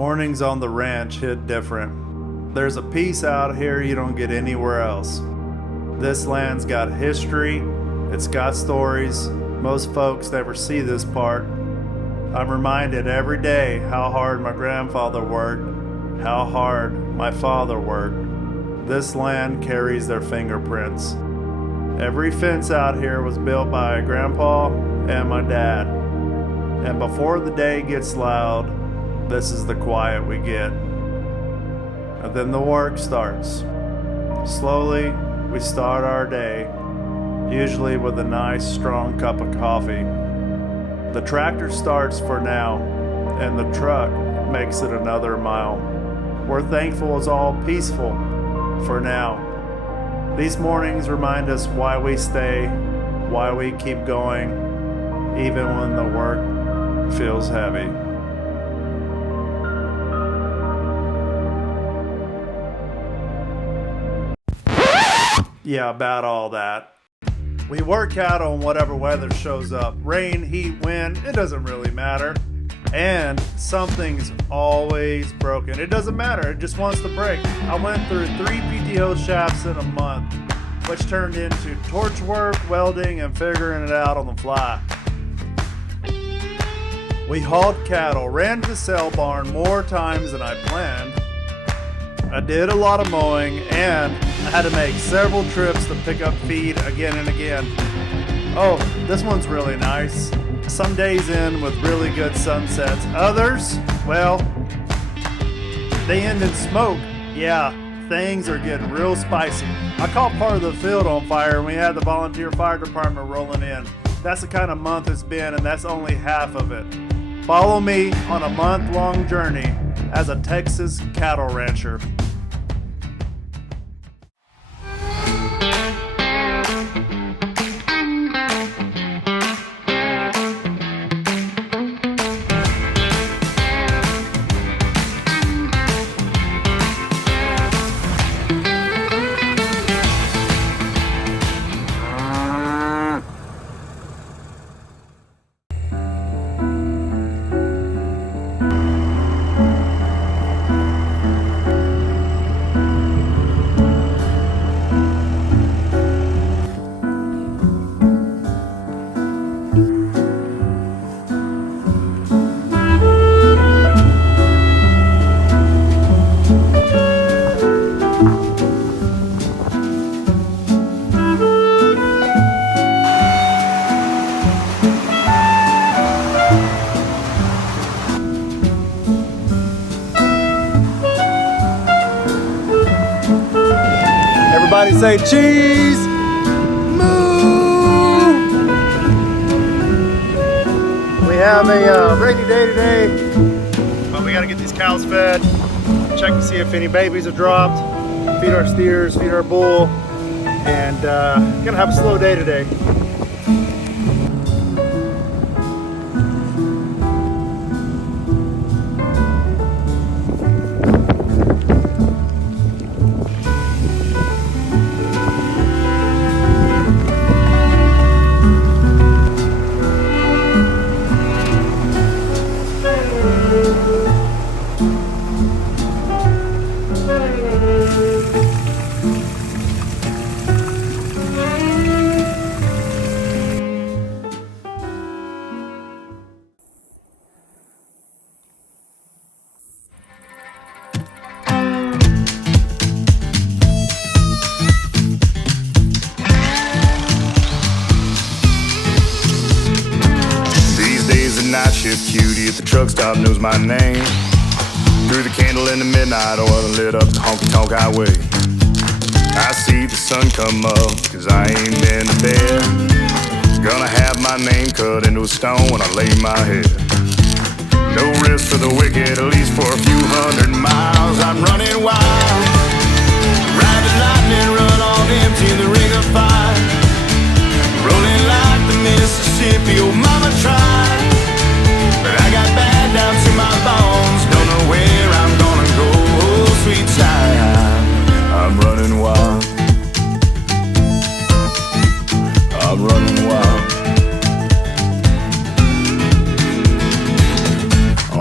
Mornings on the ranch hit different. There's a peace out here you don't get anywhere else. This land's got history, it's got stories. Most folks never see this part. I'm reminded every day how hard my grandfather worked, how hard my father worked. This land carries their fingerprints. Every fence out here was built by Grandpa and my dad. And before the day gets loud, this is the quiet we get. And then the work starts. Slowly, we start our day, usually with a nice, strong cup of coffee. The tractor starts for now, and the truck makes it another mile. We're thankful it's all peaceful for now. These mornings remind us why we stay, why we keep going, even when the work feels heavy. Yeah, about all that. We work out on whatever weather shows up. Rain, heat, wind, it doesn't really matter. And something's always broken. It doesn't matter, it just wants to break. I went through 3 PTO shafts in a month, which turned into torch work, welding, and figuring it out on the fly. We hauled cattle, ran to the sale barn more times than I planned. I did a lot of mowing, and I had to make several trips to pick up feed again and again. Oh, this one's really nice. Some days in with really good sunsets. Others, well, they end in smoke. Yeah, things are getting real spicy. I caught part of the field on fire, and we had the volunteer fire department rolling in. That's the kind of month it's been, and that's only half of it. Follow me on a month-long journey as a Texas cattle rancher. Everybody say cheese! Moo! We have a rainy day today, but we gotta get these cows fed. Check to see if any babies have dropped. Feed our steers, feed our bull, and gonna have a slow day today. Night shift cutie at the truck stop knows my name. Through the candle in the midnight oil lit up the honky-tonk highway. I see the sun come up, cause I ain't been to bed. Gonna have my name cut into a stone when I lay my head. No risk for the wicked, at least for a few 100 miles. I'm running wild, ride the lightning, run on empty in the ring of fire. Rolling like the Mississippi, oh mama tried. But I got bad down to my bones. Don't know where I'm gonna go, oh sweet child. I'm running wild, I'm running wild.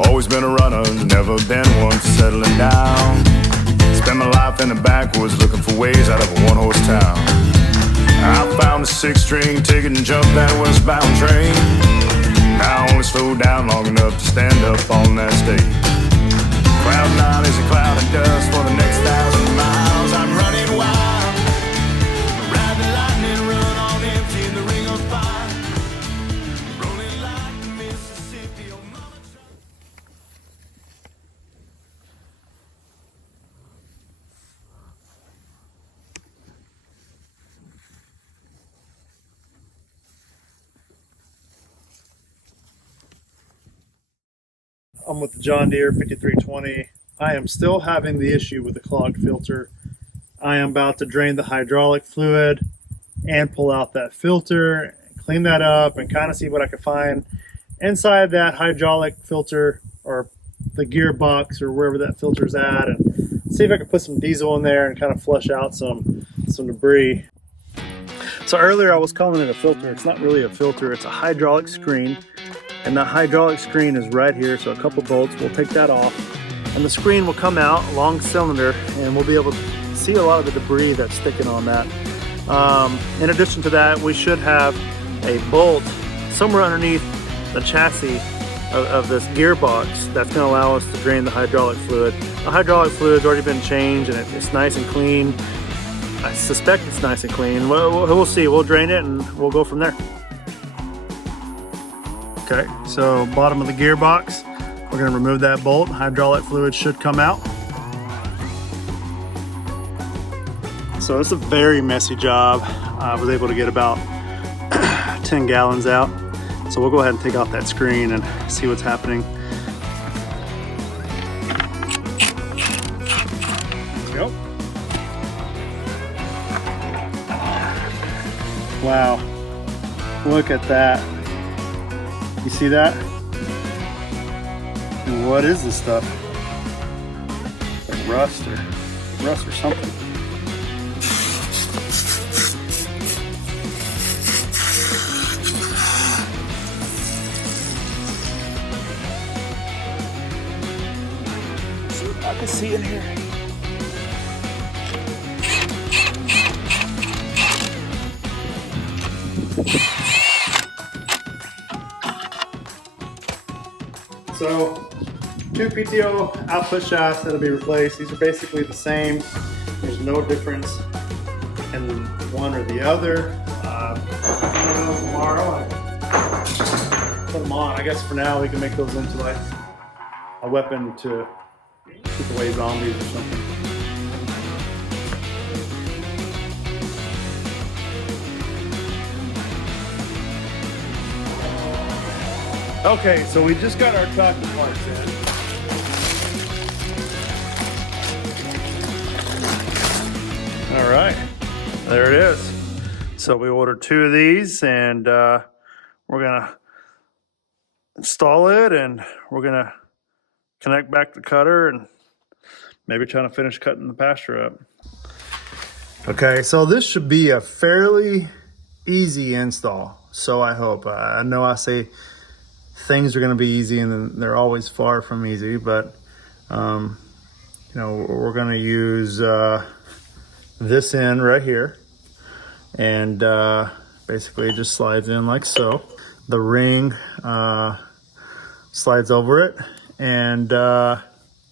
Always been a runner, never never been one for settling down. Spent my life in the backwoods looking for ways out of a one-horse town. I found a six-string ticket and jumped that westbound train. Now I only slow down long enough to stand up on that stage. Cloud nine is a cloud of dust for the next 1,000 miles. I'm running wild, ride the lightning, run on empty in the ring of fire, rolling like the Mississippi. Oh, mama. I'm with the John Deere 5320. I am still having the issue with the clogged filter. I am about to drain the hydraulic fluid and pull out that filter, clean that up, and kind of see what I can find inside that hydraulic filter or the gearbox or wherever that filter's at, and see if I can put some diesel in there and kind of flush out some debris. So earlier I was calling it a filter. It's not really a filter, it's a hydraulic screen. And the hydraulic screen is right here, so a couple bolts, we'll take that off. And the screen will come out, long cylinder, and we'll be able to see a lot of the debris that's sticking on that. In addition to that, we should have a bolt somewhere underneath the chassis of this gearbox that's going to allow us to drain the hydraulic fluid. The hydraulic fluid's already been changed and it's nice and clean. I suspect it's nice and clean. We'll see. We'll drain it and we'll go from there. Okay, so bottom of the gearbox, we're going to remove that bolt. Hydraulic fluid should come out. So it's a very messy job. I was able to get about 10 gallons out. So we'll go ahead and take off that screen and see what's happening. Let's go. Wow, look at that. You see that? What is this stuff? It's like rust or something. See what I can see in here. So, 2 PTO output shafts that'll be replaced. These are basically the same. There's no difference in one or the other. Tomorrow I put them on. I guess for now we can make those into like a weapon to keep away zombies or something. Okay, so we just got our tractor parts in. All right, there it is. So we ordered 2 of these, and we're gonna install it, and we're gonna connect back the cutter, and maybe trying to finish cutting the pasture up. Okay, so this should be a fairly easy install. So I hope. I know I say things are going to be easy, and they're always far from easy, but you know, we're going to use this end right here, and basically it just slides in like so. The ring slides over it, and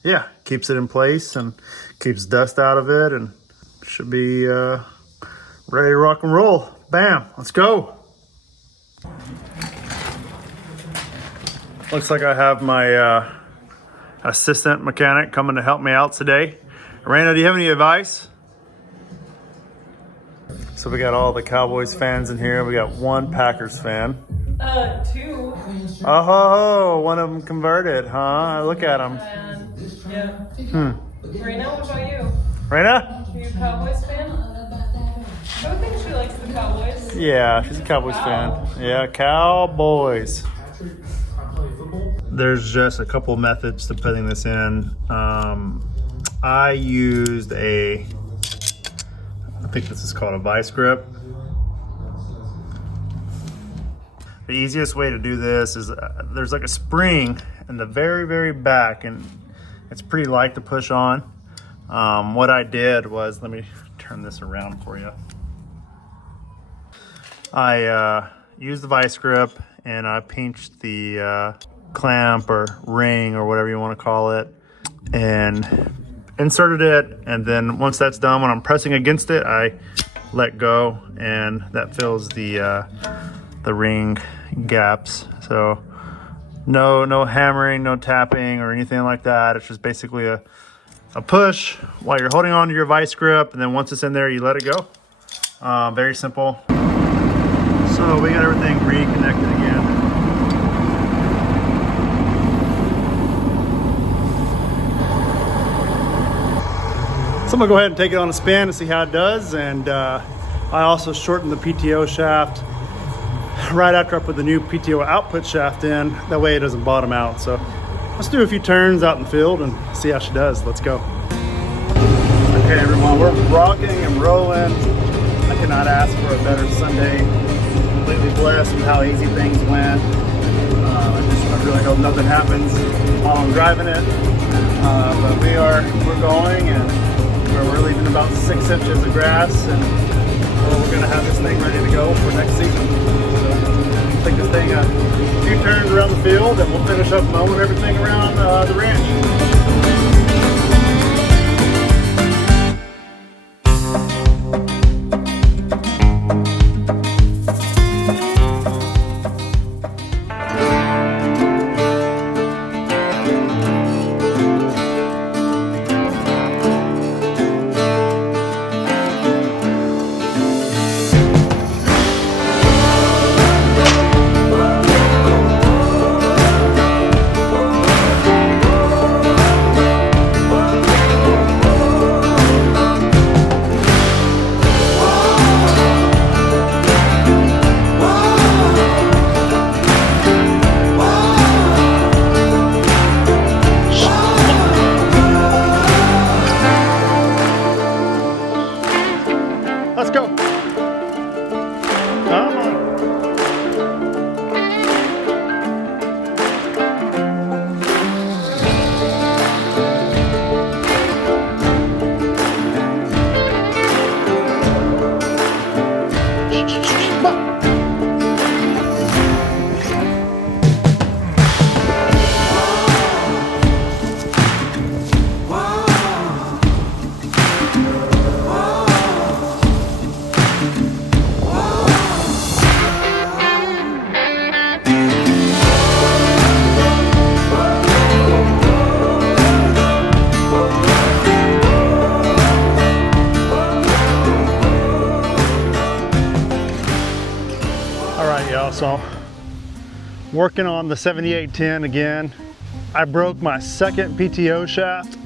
yeah, keeps it in place and keeps dust out of it, and should be ready to rock and roll. Bam, let's go. Looks like I have my assistant mechanic coming to help me out today. Raina, do you have any advice? So we got all the Cowboys fans in here. We got 1 Packers fan. 2. Oh, one of them converted, huh? Look at him. Yeah. Raina, what about you? Raina? Are you a Cowboys fan? I would think she likes the Cowboys. Yeah, she's a Cowboys fan. Yeah, Cowboys. There's just a couple methods to putting this in. I used I think this is called a vice grip. The easiest way to do this is there's like a spring in the very, very back, and It's pretty light to push on. What I did was, let me turn this around for you. I used the vice grip and I pinched the clamp or ring or whatever you want to call it and inserted it, and then once that's done, when I'm pressing against it, I let go and that fills the ring gaps. So no hammering, no tapping or anything like that. It's just basically a push while you're holding on to your vice grip, and then once it's in there, you let it go. Very simple. So we got everything reconnected again. So I'm gonna go ahead and take it on a spin and see how it does. And I also shortened the PTO shaft right after I put the new PTO output shaft in. That way it doesn't bottom out. So let's do a few turns out in the field and see how she does. Let's go. Okay everyone, we're rocking and rolling. I cannot ask for a better Sunday. Completely blessed with how easy things went. I really hope nothing happens while I'm driving it. But we're going, and we're leaving about 6 inches of grass, and we're gonna have this thing ready to go for next season. So take this thing a few turns around the field, and we'll finish up mowing everything around the ranch. Let's go. Come on. So working on the 7810 again. I broke my second PTO shaft,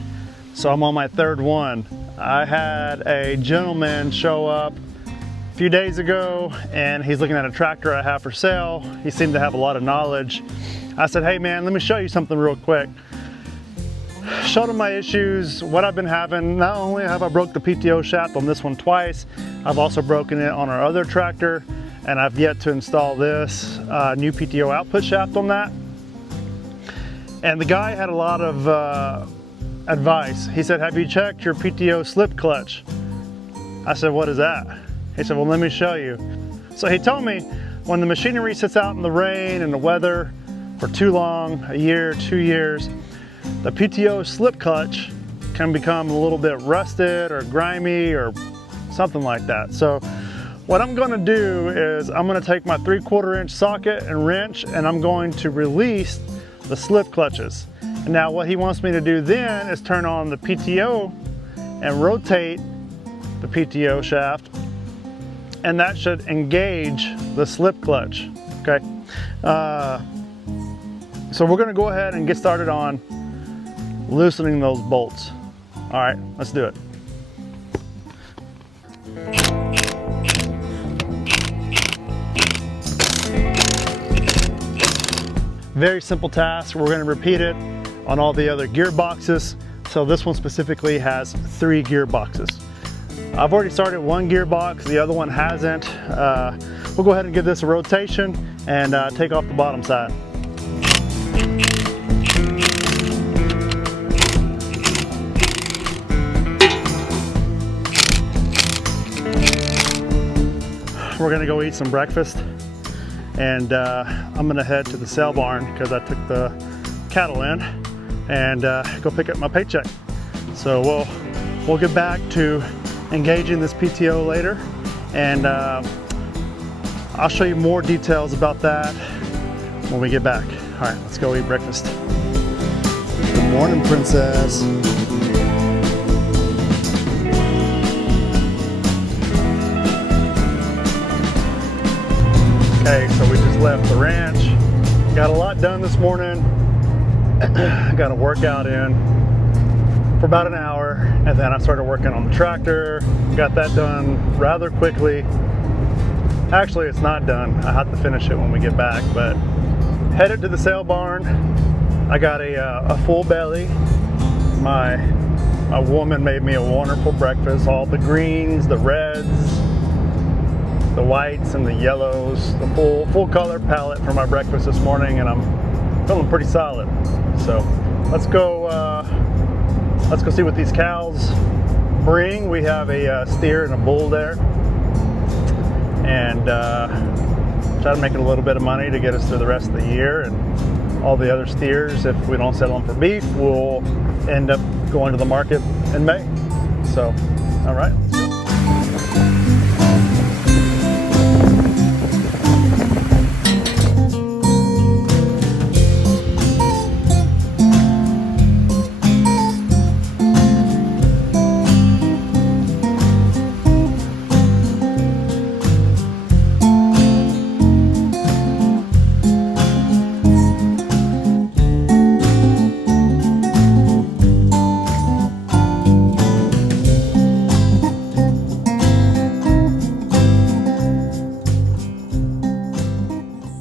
so I'm on my third one. I had a gentleman show up a few days ago, and he's looking at a tractor I have for sale. He seemed to have a lot of knowledge. I said, hey man, let me show you something real quick. Showed him my issues, what I've been having. Not only have I broke the PTO shaft on this one twice, I've also broken it on our other tractor, and I've yet to install this new PTO output shaft on that. And the guy had a lot of advice. He said, have you checked your PTO slip clutch? I said, what is that? He said, well, let me show you. So he told me when the machinery sits out in the rain and the weather for too long, a year, 2 years, the PTO slip clutch can become a little bit rusted or grimy or something like that. So what I'm gonna do is I'm gonna take my 3/4 inch socket and wrench, and I'm going to release the slip clutches. And now what he wants me to do then is turn on the PTO and rotate the PTO shaft, and that should engage the slip clutch, okay? So we're gonna go ahead and get started on loosening those bolts. All right, let's do it. Very simple task. We're gonna repeat it on all the other gearboxes. So this one specifically has 3 gearboxes. I've already started 1 gearbox, the other one hasn't. We'll go ahead and give this a rotation and take off the bottom side. we're gonna go eat some breakfast, and I'm gonna head to the sale barn because I took the cattle in, and go pick up my paycheck. So we'll get back to engaging this PTO later, and I'll show you more details about that when we get back. All right, let's go eat breakfast. Good morning, princess. Okay, so we just left the ranch. Got a lot done this morning. Got a workout in for about an hour, and then I started working on the tractor. Got that done rather quickly. Actually, it's not done. I have to finish it when we get back, but headed to the sale barn. I got a full belly. My woman made me a wonderful breakfast. All the greens, the reds, the whites, and the yellows. The full color palette for my breakfast this morning, and I'm feeling pretty solid. So let's go see what these cows bring. We have a steer and a bull there, and try to make it a little bit of money to get us through the rest of the year. And all the other steers, if we don't sell them for beef, will end up going to the market in May. So, all right, let's go.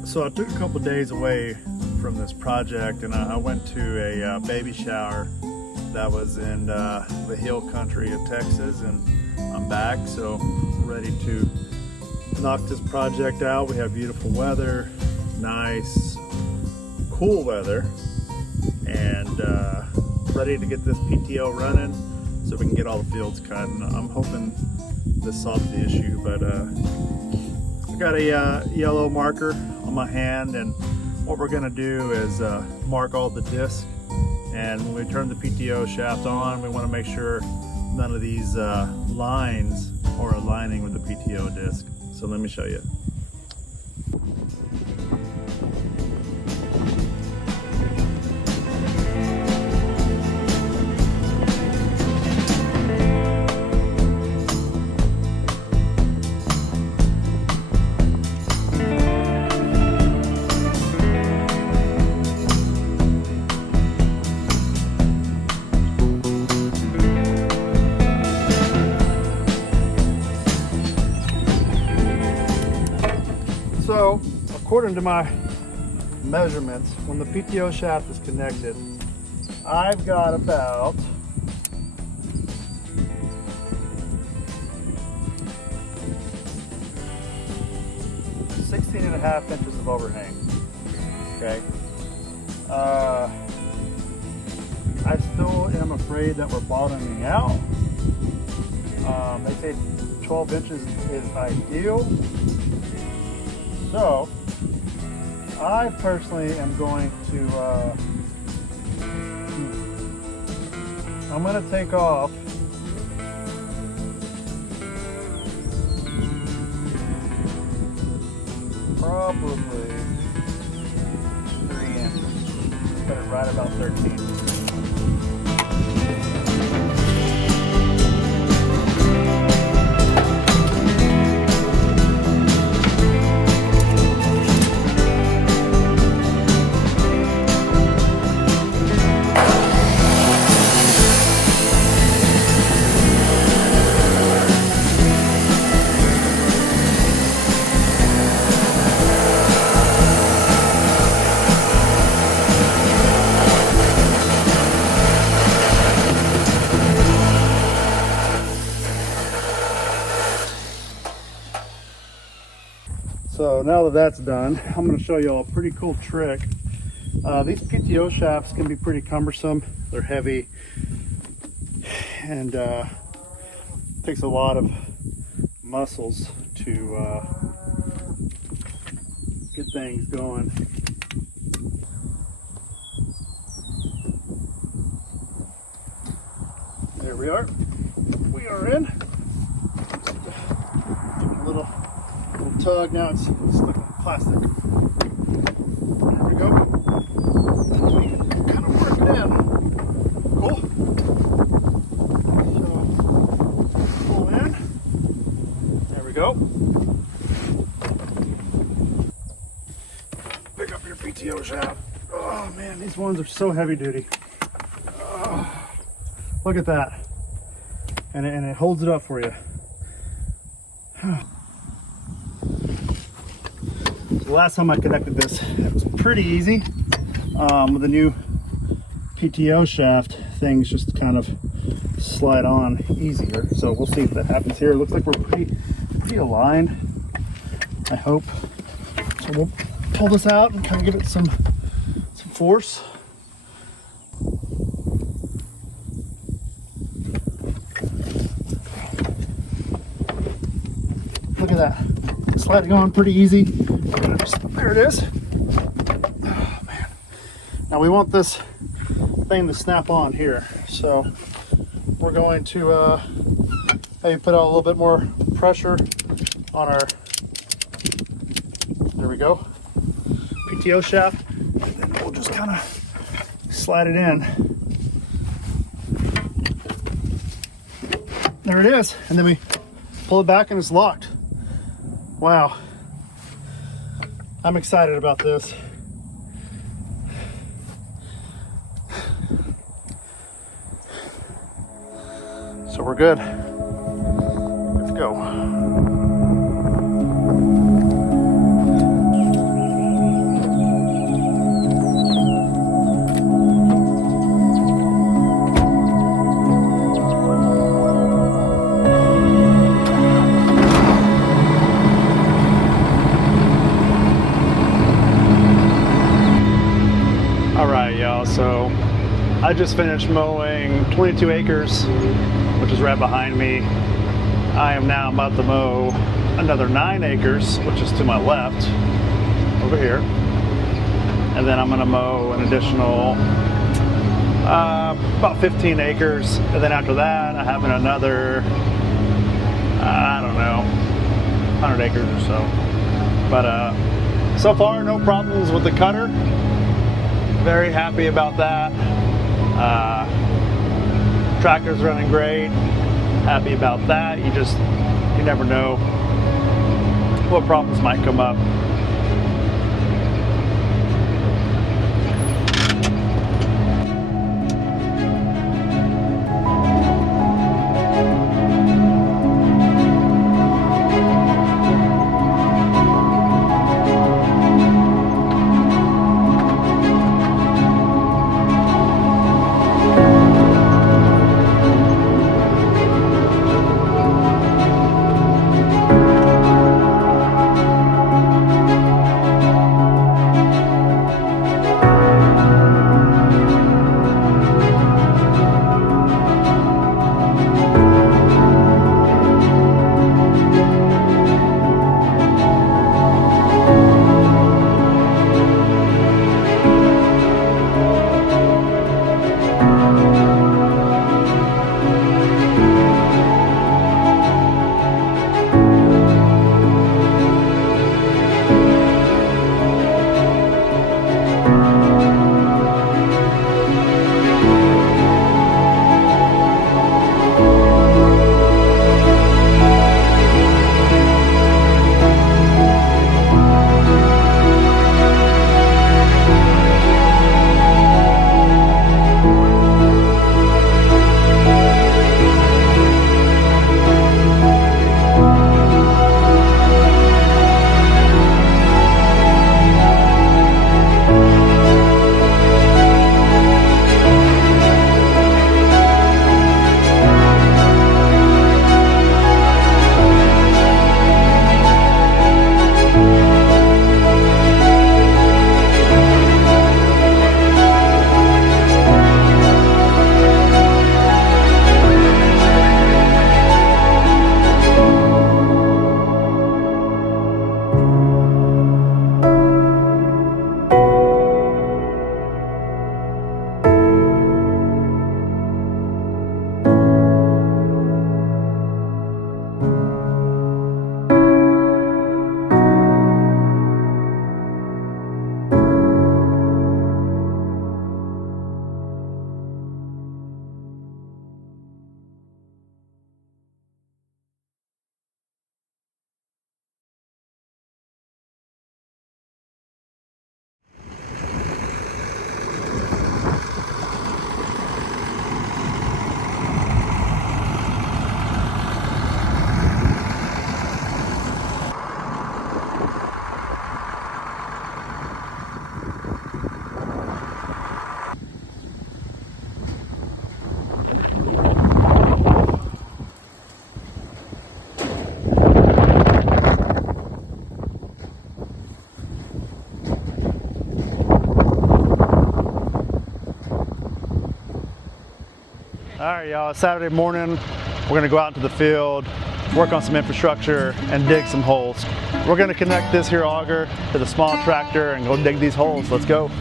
So I took a couple days away from this project, and I went to a baby shower that was in the hill country of Texas, and I'm back, so ready to knock this project out. We have beautiful weather, nice, cool weather, and ready to get this PTO running so we can get all the fields cut. And I'm hoping this solves the issue, but I got a yellow marker on my hand, and what we're going to do is mark all the discs, and when we turn the PTO shaft on, we want to make sure none of these lines are aligning with the PTO disc. So let me show you. So, according to my measurements, when the PTO shaft is connected, I've got about 16.5 inches of overhang. Okay. I still am afraid that we're bottoming out. They say 12 inches is ideal. So, I personally am going to, I'm going to take off probably 3 inches, put it right about 13. So now that that's done, I'm going to show you a pretty cool trick. These PTO shafts can be pretty cumbersome. They're heavy, and takes a lot of muscles to things going. There we are. We are in. A little tug. Now it's stuck in plastic. There we go. We can kind of work it in. Cool. So pull in. There we go. Pick up your PTO shaft. Oh man, these ones are so heavy duty. Look at that. And it holds it up for you. The last time I connected this, it was pretty easy. With the new PTO shaft, things just kind of slide on easier. So we'll see if that happens here. It looks like we're pretty aligned, I hope. So we'll pull this out and kind of give it some force. Look at that. Sliding on pretty easy. There it is. Oh, man. Now we want this thing to snap on here. So we're going to maybe put out a little bit more pressure on our, there we go, PTO shaft. And then we'll just kind of slide it in. There it is. And then we pull it back and it's locked. Wow. I'm excited about this. So we're good. Let's go. So I just finished mowing 22 acres, which is right behind me. I am now about to mow another 9 acres, which is to my left, over here. And then I'm gonna mow an additional about 15 acres. And then after that, I have another, I don't know, 100 acres or so. But so far, no problems with the cutter. Very happy about that. Tractor's running great. Happy about that. You never know what problems might come up. All right, y'all, it's Saturday morning. We're gonna go out into the field, work on some infrastructure, and dig some holes. We're gonna connect this here auger to the small tractor and go dig these holes. Let's go.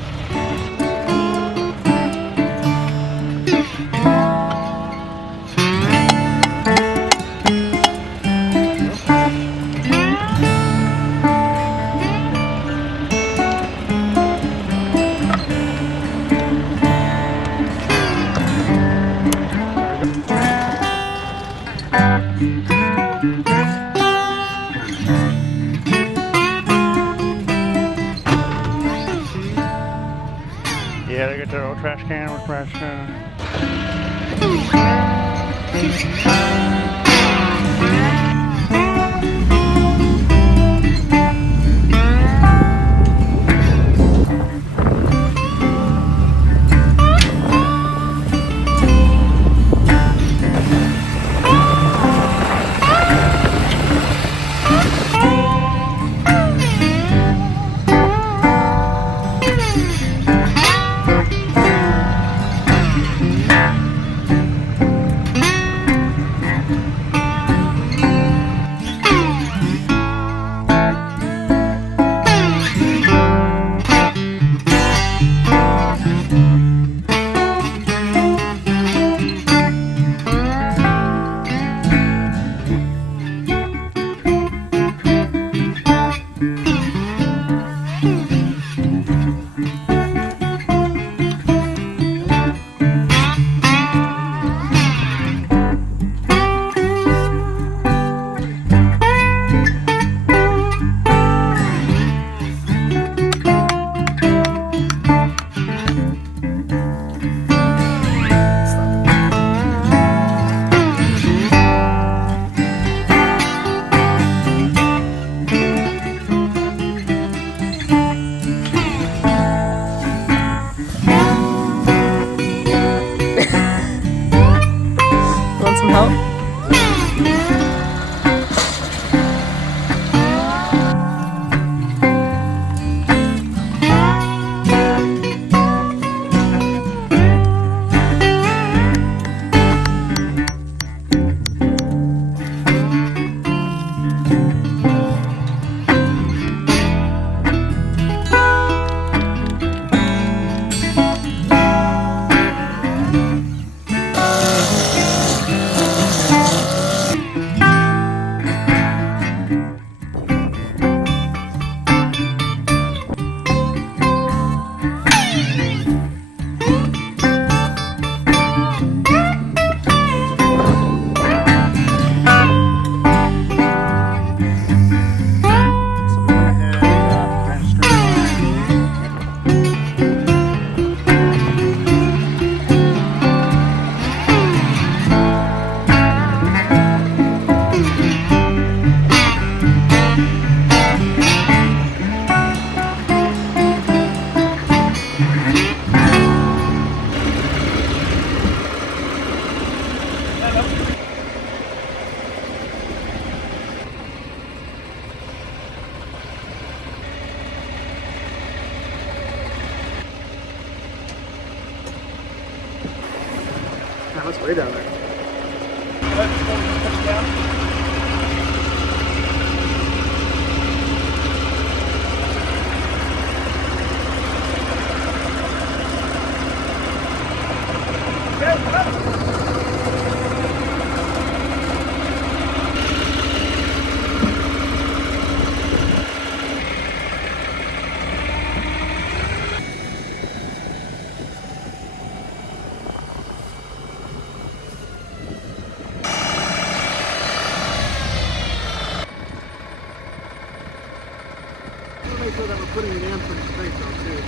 Yeah, they get their old trash can with trash can. Want some help? Man, that's way down there. Make sure that we're putting it in pretty straight though too.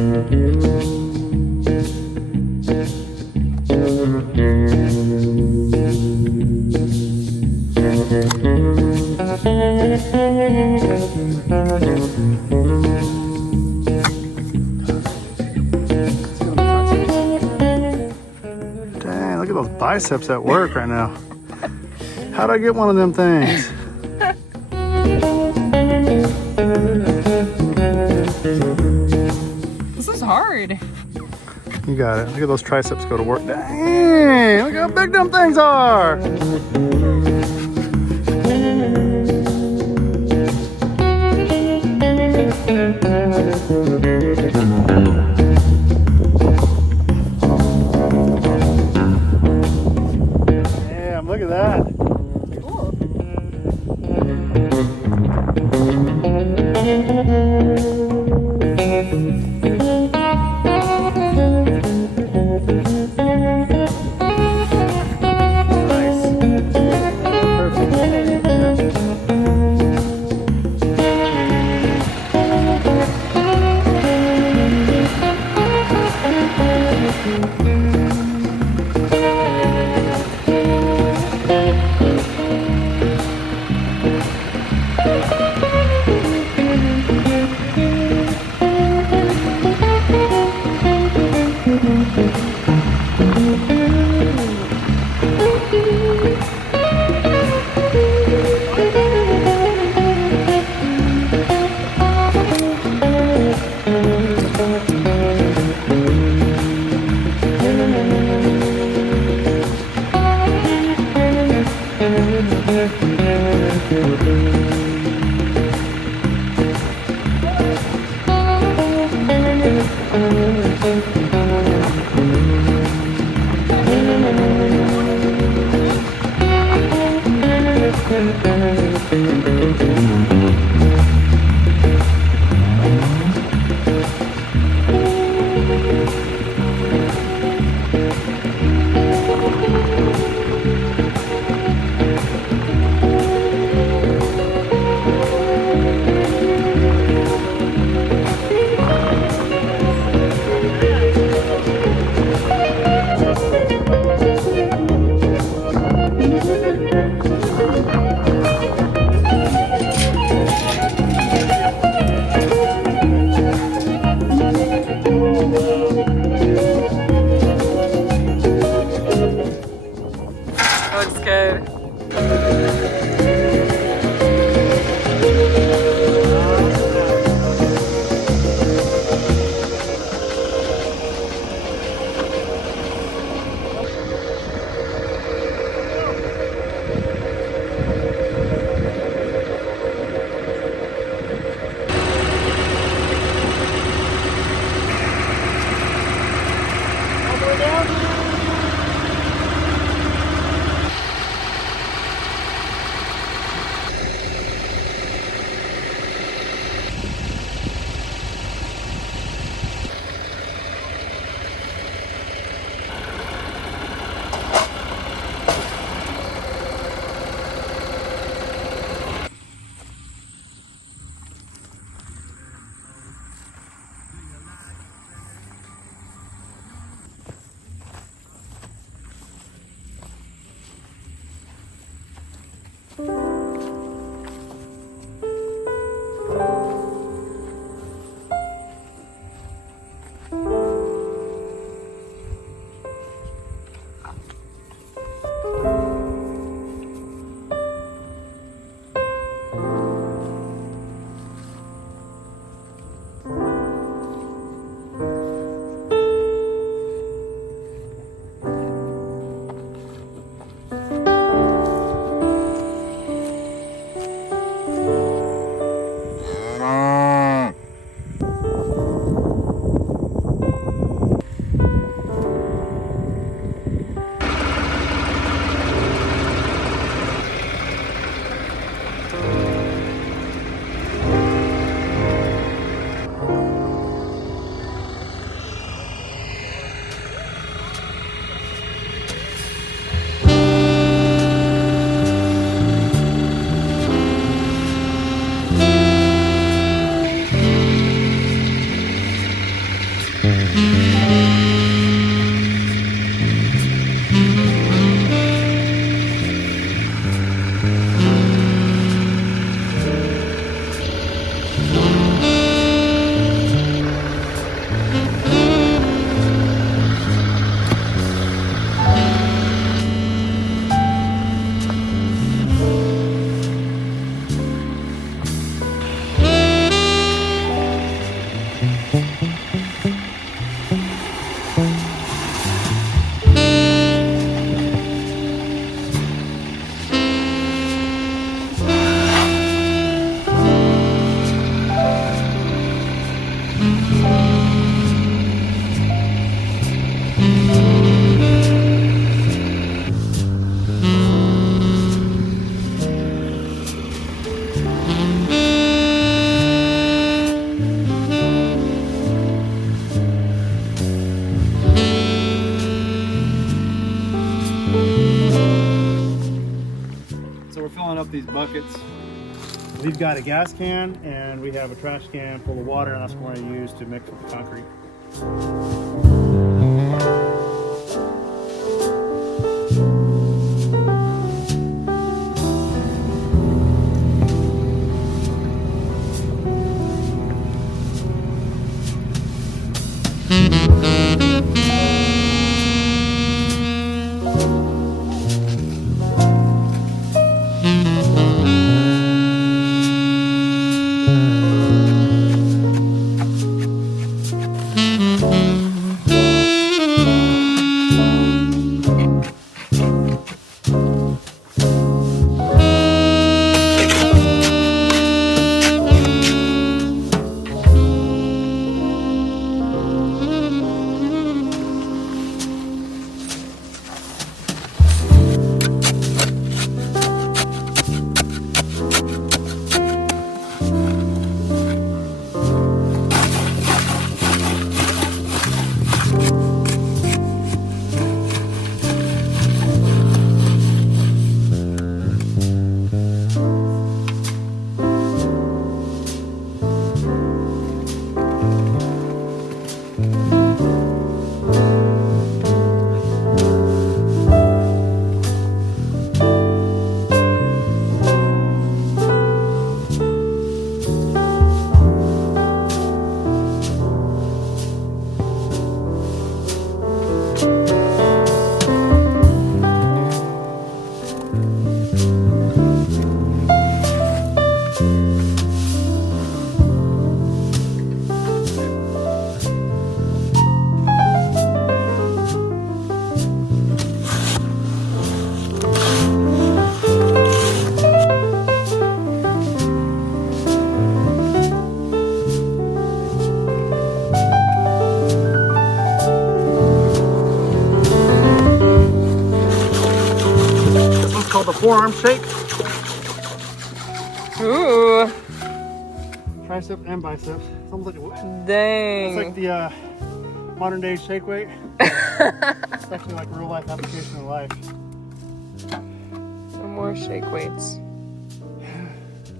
Dang, look at those biceps at work right now. How'd I get one of them things? This is hard. You got it. Look at those triceps go to work. Dang, look how big them things are. Damn, look at that. these buckets. We've got a gas can and we have a trash can full of water, and that's what we're going to use to mix with the concrete. Called the forearm shake. Ooh. Tricep and biceps. It's almost like a, Dang. it's like the modern day shake weight. It's actually like a real life application of life. Some more shake weights.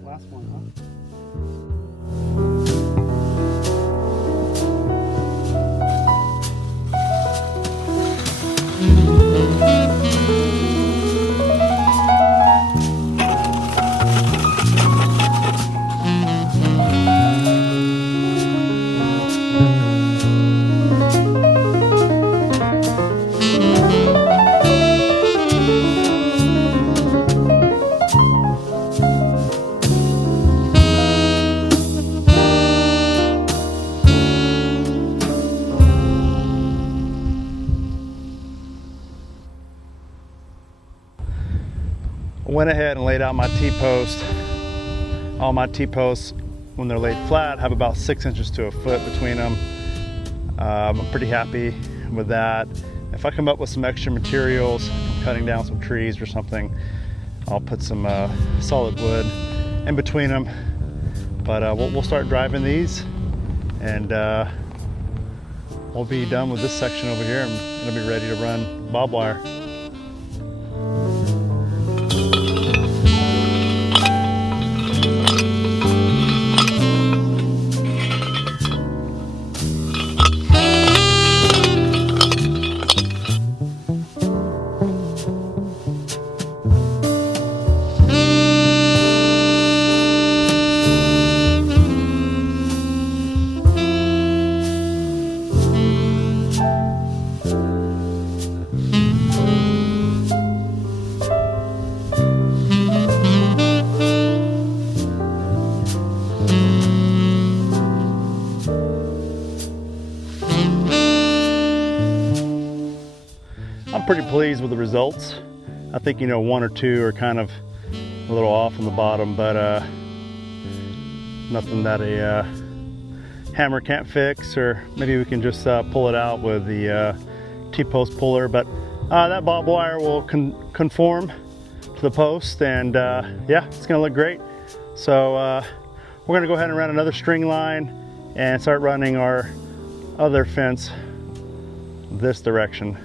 Last one, huh? Went ahead and laid out my T-post. All my T-posts, when they're laid flat, have about 6 inches to a foot between them. I'm pretty happy with that. If I come up with some extra materials, cutting down some trees or something, I'll put some solid wood in between them. But we'll start driving these, and we'll be done with this section over here, and it'll be ready to run bob wire. I'm pretty pleased with the results. I think, one or two are kind of a little off on the bottom, but nothing that a hammer can't fix, or maybe we can just pull it out with the T-post puller. But that bob wire will conform to the post, and yeah, it's gonna look great. So we're gonna go ahead and run another string line and start running our other fence this direction.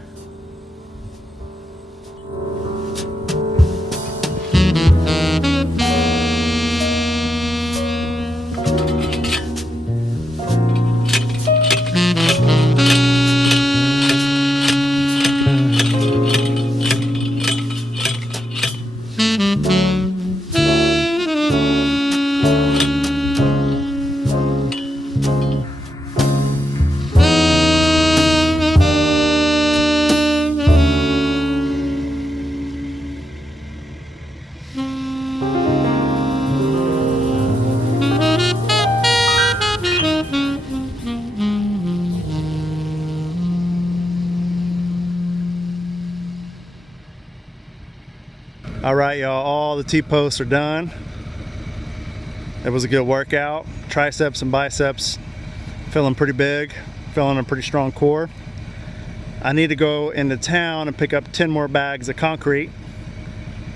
All right, y'all, all the T-posts are done. It was a good workout. Triceps and biceps feeling pretty big, feeling a pretty strong core. I need to go into town and pick up 10 more bags of concrete,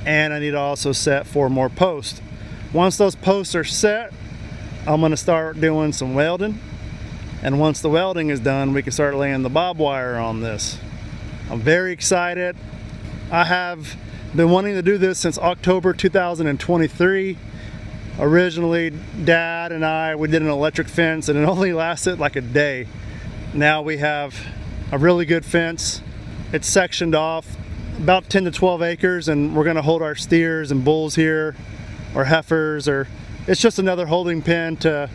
and I need to also set 4 more posts. Once those posts are set, I'm gonna start doing some welding, and once the welding is done, we can start laying the bob wire on this. I'm very excited. I have been wanting to do this since October 2023. Originally, Dad and we did an electric fence, and it only lasted like a day. Now we have a really good fence. It's sectioned off about 10 to 12 acres, and we're gonna hold our steers and bulls here, or heifers, or it's just another holding pen to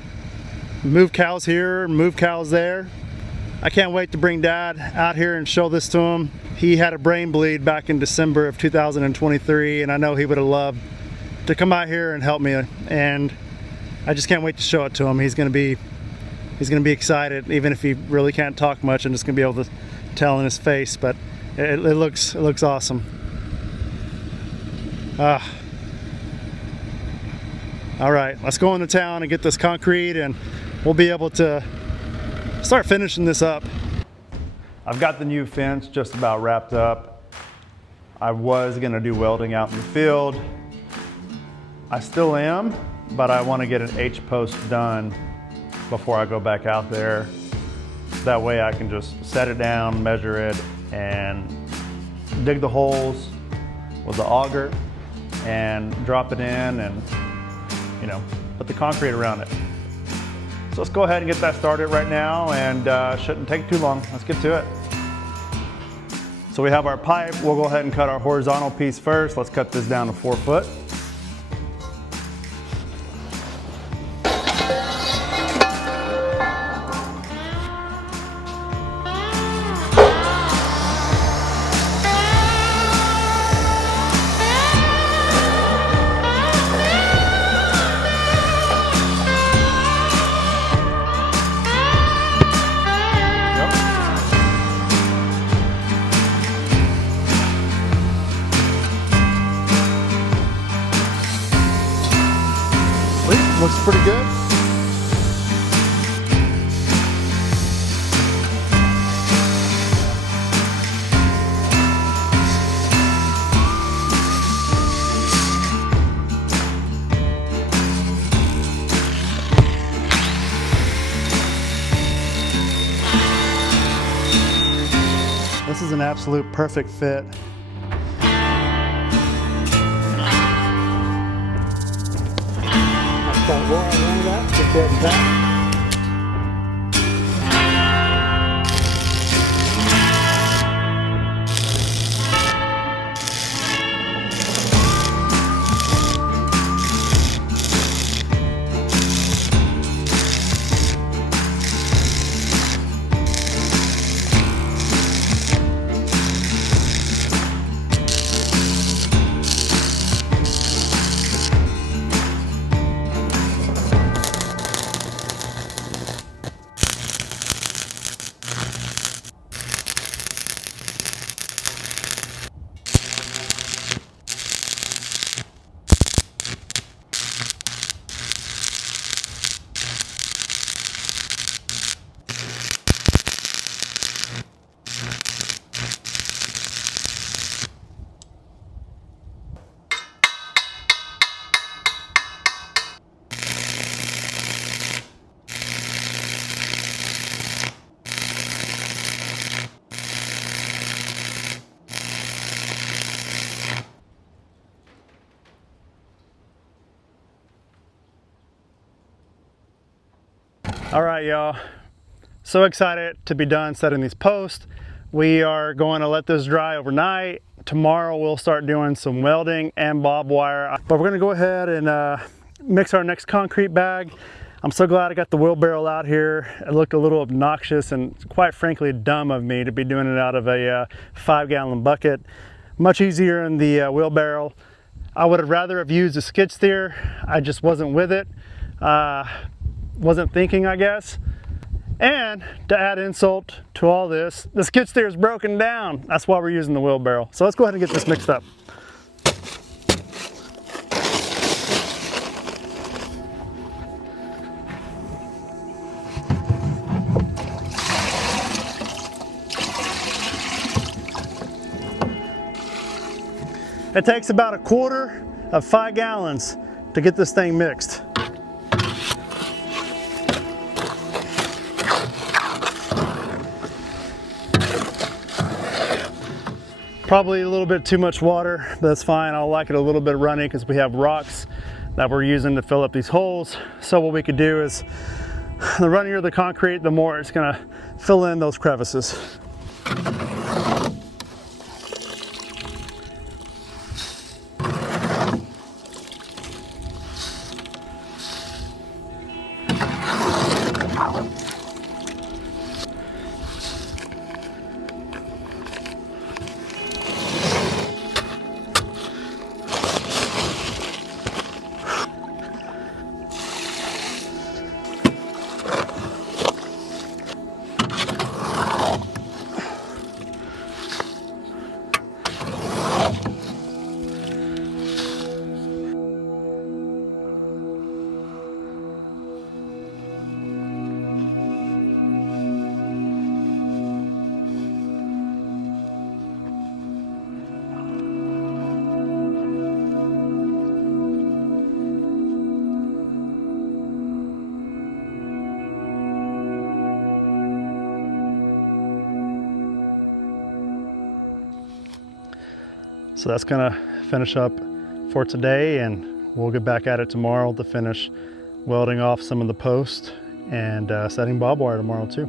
move cows here, move cows there. I can't wait to bring Dad out here and show this to him. He had a brain bleed back in December of 2023, and I know he would have loved to come out here and help me, and I just can't wait to show it to him. He's gonna be excited, even if he really can't talk much. I'm just gonna be able to tell in his face, but it looks awesome. All right, let's go into town and get this concrete, and we'll be able to start finishing this up. I've got the new fence just about wrapped up. I was gonna do welding out in the field. I still am, but I wanna get an H-post done before I go back out there. That way I can just set it down, measure it, and dig the holes with the auger and drop it in and, you know, put the concrete around it. So let's go ahead and get that started right now, and shouldn't take too long. Let's get to it. So we have our pipe. We'll go ahead and cut our horizontal piece first. Let's cut this down to 4 foot. Looks pretty good. This is an absolute perfect fit. Start rolling around that, get that and back. All right, y'all. So excited to be done setting these posts. We are going to let this dry overnight. Tomorrow we'll start doing some welding and bob wire. But we're gonna go ahead and mix our next concrete bag. I'm so glad I got the wheelbarrow out here. It looked a little obnoxious and quite frankly dumb of me to be doing it out of a 5-gallon bucket. Much easier in the wheelbarrow. I would have rather have used a skid steer. I just wasn't with it. Wasn't thinking, I guess. And to add insult to all this, the skid steer is broken down. That's why we're using the wheelbarrow. So let's go ahead and get this mixed up. It takes about 1/4 of 5 gallons to get this thing mixed. Probably a little bit too much water, but that's fine. I like it a little bit runny because we have rocks that we're using to fill up these holes. So what we could do is, the runnier the concrete, the more it's gonna fill in those crevices. So that's gonna finish up for today, and we'll get back at it tomorrow to finish welding off some of the posts and setting bob wire tomorrow too.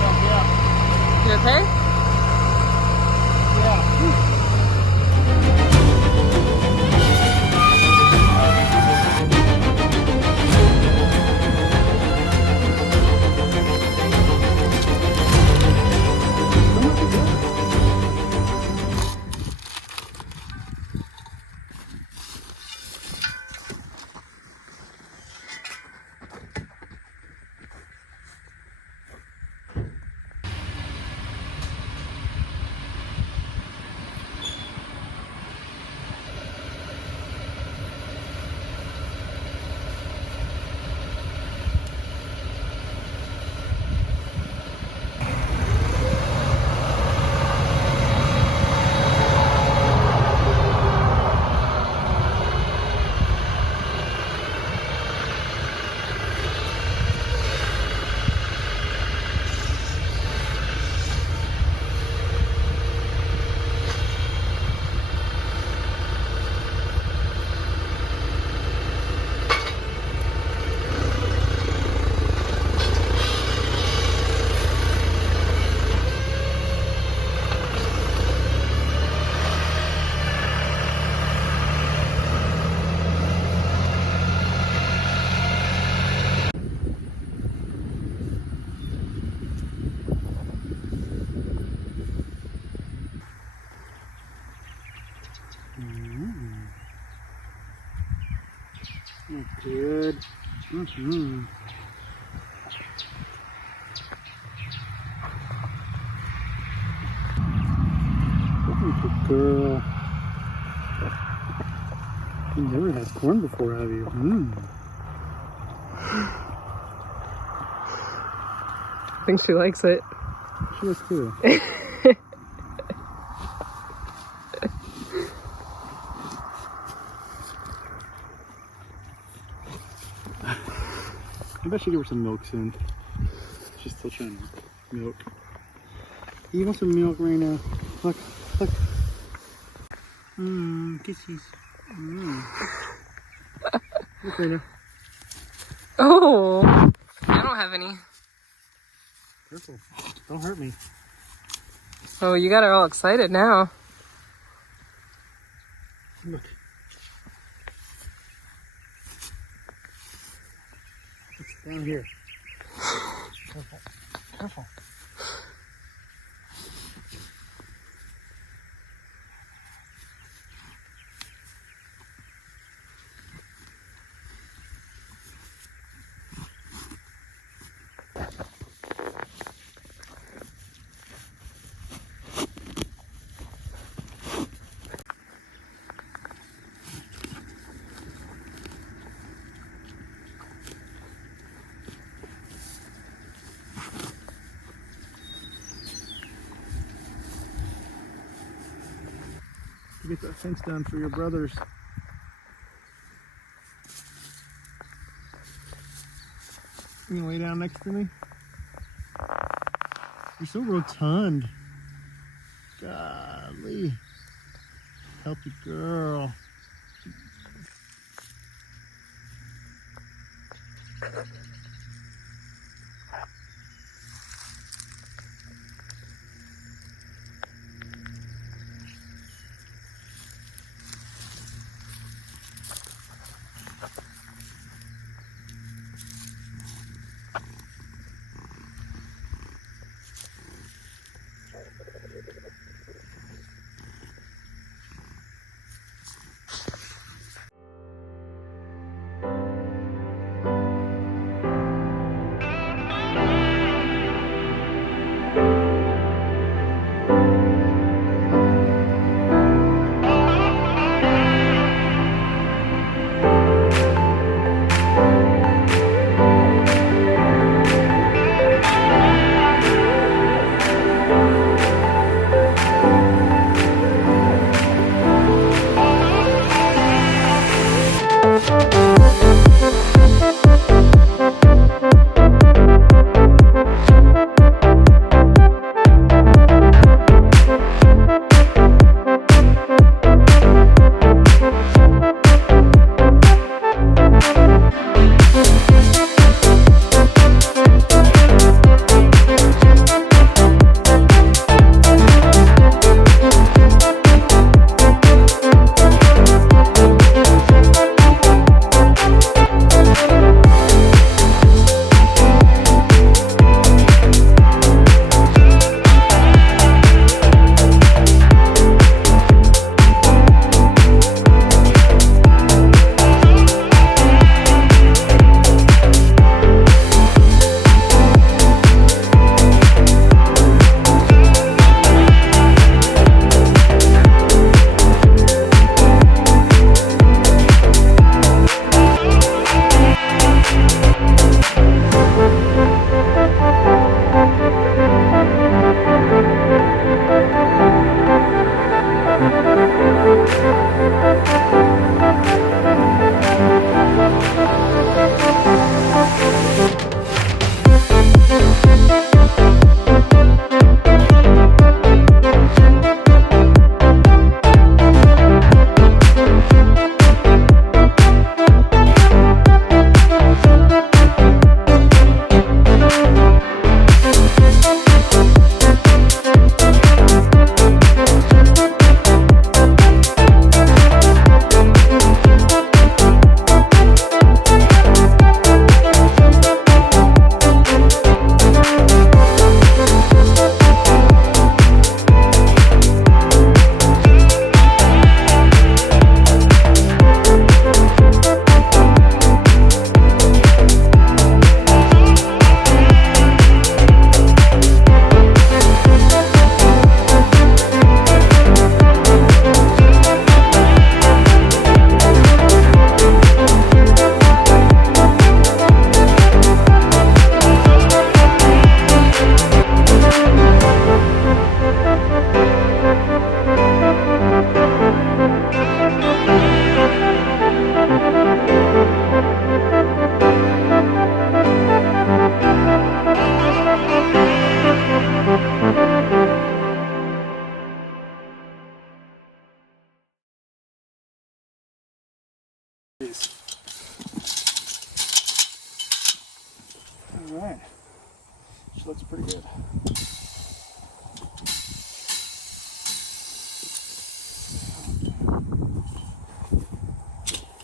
Yeah. You okay? Yeah. Good. Mm-hmm. Good girl. You never had corn before, have you? I think she likes it. She was too. I bet she give her some milk soon. She's still trying to milk. You want some milk right now? Look, look. Kisses. Look right now. Oh, I don't have any. Careful. Don't hurt me. Oh, you got her all excited now. Look. It's down here. Careful. Careful. Get that fence done for your brothers. You gonna lay down next to me? You're so rotund. Golly. Healthy girl.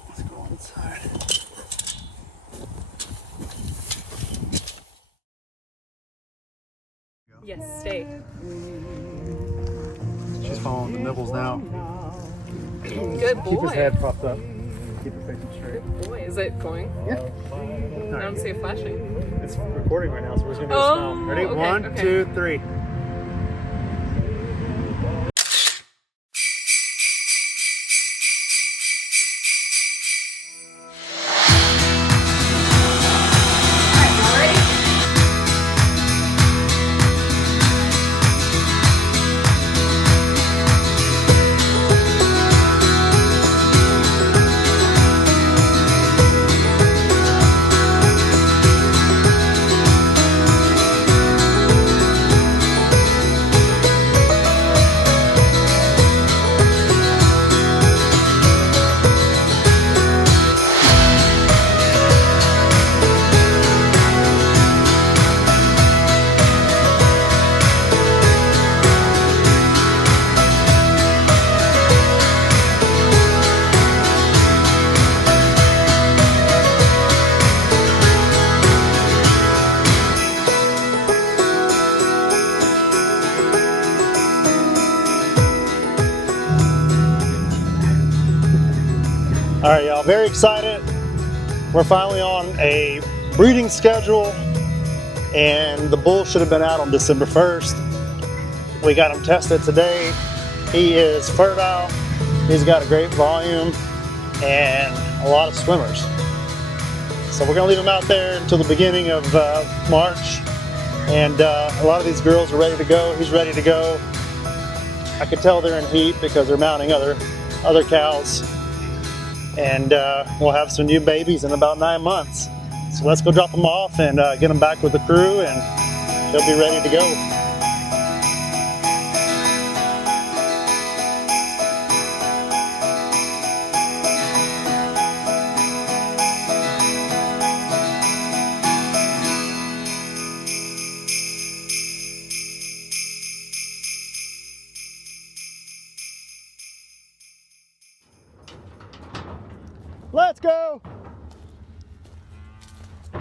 Let's go inside. Yes, stay. She's following the nibbles now. Good boy. Keep his head propped up. Keep it facing straight. Good boy. Is it going? Yeah. I don't see it flashing. It's recording right now, so we're just gonna do a Oh, smell. Ready? okay, 1, okay. 2, 3. All right, y'all, very excited. We're finally on a breeding schedule, and the bull should have been out on December 1st. We got him tested today. He is fertile. He's got a great volume and a lot of swimmers. So we're gonna leave him out there until the beginning of March. And a lot of these girls are ready to go. He's ready to go. I can tell they're in heat because they're mounting other cows. And we'll have some new babies in about 9 months. So let's go drop them off and get them back with the crew, and they'll be ready to go. Let's go! A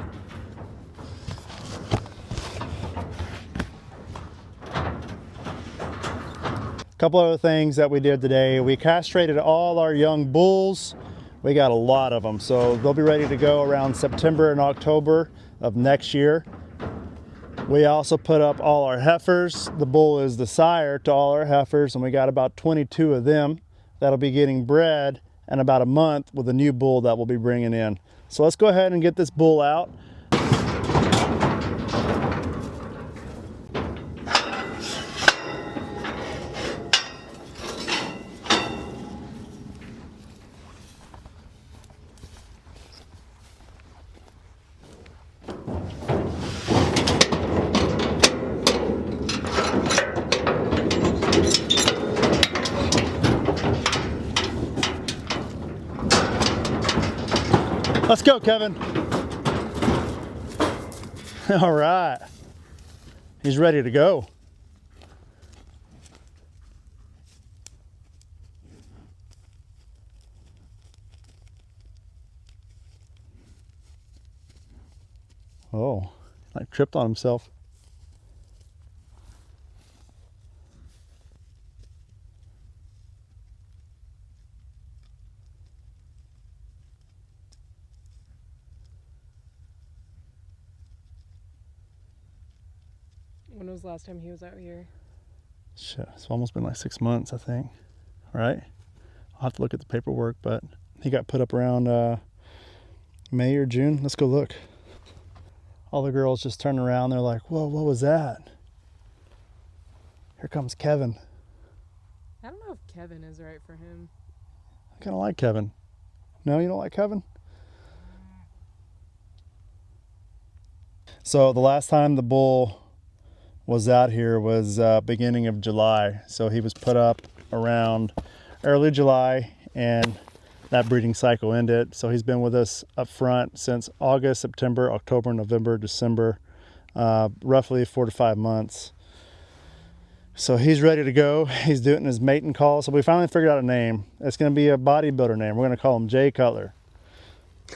couple other things that we did today. We castrated all our young bulls. We got a lot of them, so they'll be ready to go around September and October of next year. We also put up all our heifers. The bull is the sire to all our heifers, and we got about 22 of them that'll be getting bred in about a month with a new bull that we'll be bringing in. So let's go ahead and get this bull out. Let's go, Kevin. All right. He's ready to go. Oh, like tripped on himself. When was the last time he was out here? Shit, it's almost been like 6 months, I think. Right? I'll have to look at the paperwork, but he got put up around May or June. Let's go look. All the girls just turn around. They're like, whoa, what was that? Here comes Kevin. I don't know if Kevin is right for him. I kind of like Kevin. No, you don't like Kevin? So the last time the bull was out here was beginning of July. So he was put up around early July, and that breeding cycle ended. So he's been with us up front since August, September, October, November, December, roughly 4 to 5 months. So he's ready to go. He's doing his mating call. So we finally figured out a name. It's going to be a bodybuilder name. We're going to call him Jay Cutler.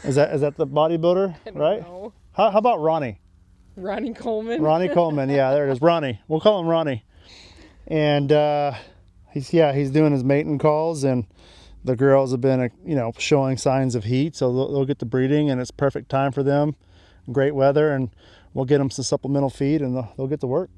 Is that the bodybuilder, right? know. How about Ronnie? Ronnie Coleman. Ronnie Coleman. Yeah, there it is. Ronnie. We'll call him Ronnie. And he's doing his mating calls, and the girls have been showing signs of heat, so they'll get to breeding, and it's perfect time for them. Great weather, and we'll get them some supplemental feed, and they'll get to work.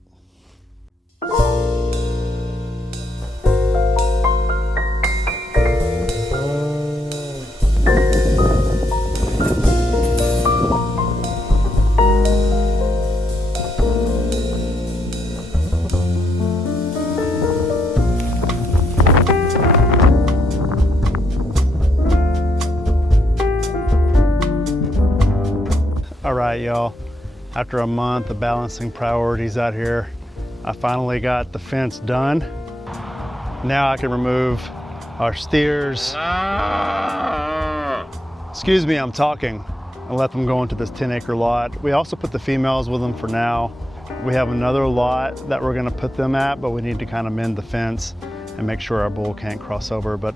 All right, y'all, after a month of balancing priorities out here, I finally got the fence done. Now I can remove our steers. Excuse me, I'm talking. And let them go into this 10-acre lot. We also put the females with them for now. We have another lot that we're gonna put them at, but we need to kind of mend the fence and make sure our bull can't cross over. But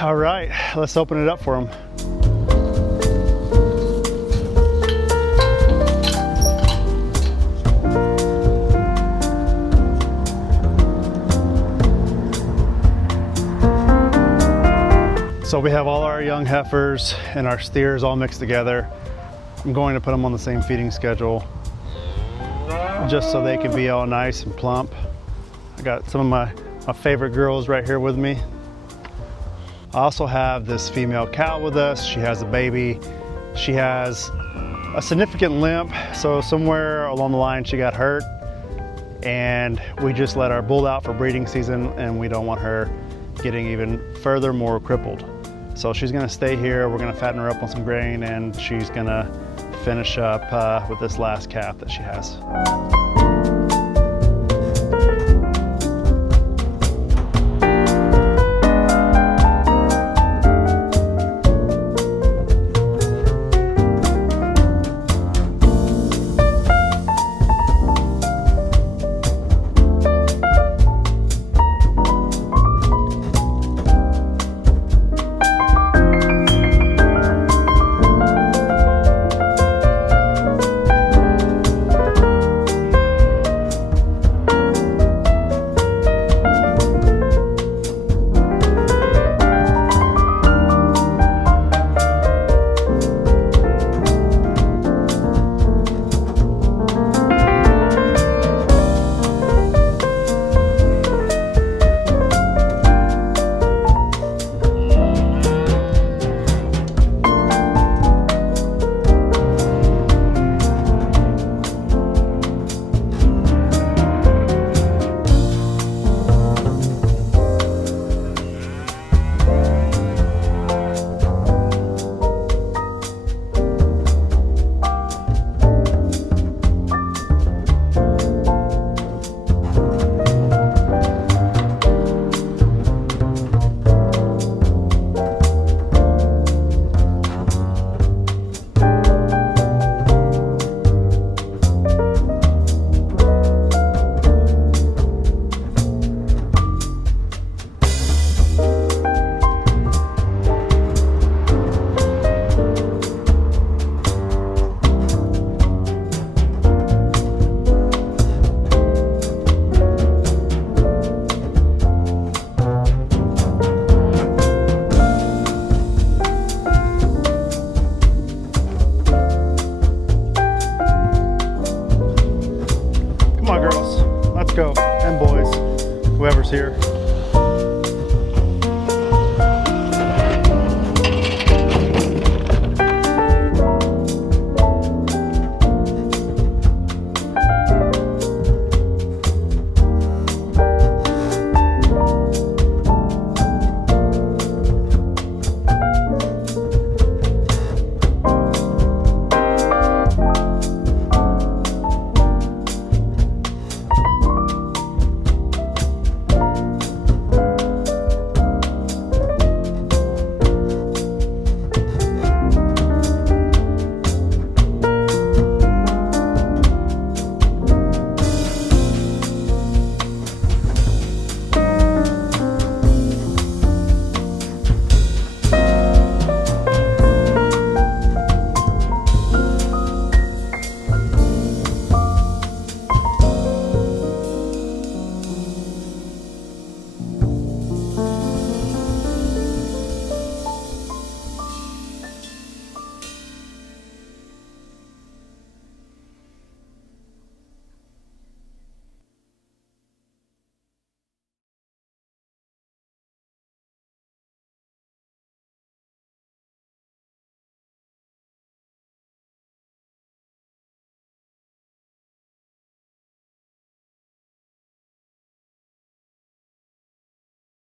all right, let's open it up for them. So we have all our young heifers and our steers all mixed together. I'm going to put them on the same feeding schedule just so they can be all nice and plump. I got some of my favorite girls right here with me. I also have this female cow with us. She has a baby. She has a significant limp, so somewhere along the line she got hurt, and we just let our bull out for breeding season, and we don't want her getting even further more crippled. So she's gonna stay here. We're gonna fatten her up on some grain, and she's gonna finish up with this last calf that she has. Come on, girls, let's go, and boys, whoever's here.